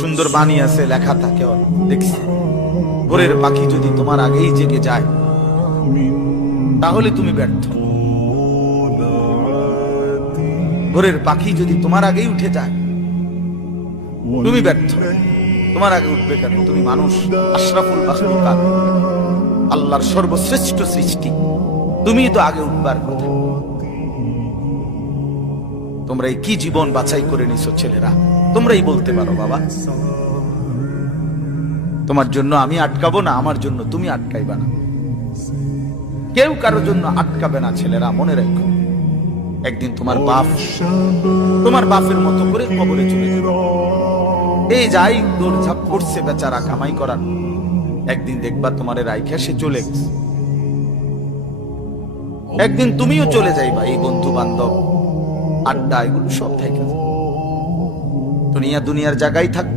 সুন্দর বাণী আছে, লেখা থাকে, দেখছি ভোরের পাখি যদি তোমার আগেই জেগে যায় তাহলে তুমি ব্যর্থ। ভোরের পাখি যদি তোমার আগেই উঠে যায় তুমি ব্যর্থ। তোমার আগে উঠবে কেন? তুমি মানুষ, আশরাফুল মাখলুকাত, আল্লাহর সর্বশ্রেষ্ঠ সৃষ্টি, তুমি তো আগে উঠবার কথা। তোমরা এই কি জীবন বাছাই করে নিছো ছেলেরা, তোমরাই বলতে পারো বাবা। তোমার জন্য আমি আটকাবো না, আমার জন্য তুমি আটকাইবা না। কেউ কারোর জন্য আটকাবে না ছেলেরা, মনে রাখো। একদিন তোমার বাপের মতো করে কবরে চলে যাবে। এই যাই দৌড়ঝাঁপ করছে বেচারা কামাই করার, একদিন দেখবা তোমার রাইখা সে চলে গেছে। একদিন তুমিও চলে যাইবা। এই বন্ধু বান্ধব আড্ডা এগুলো সব থেকে দুনিয়ার জায়গায় থাক।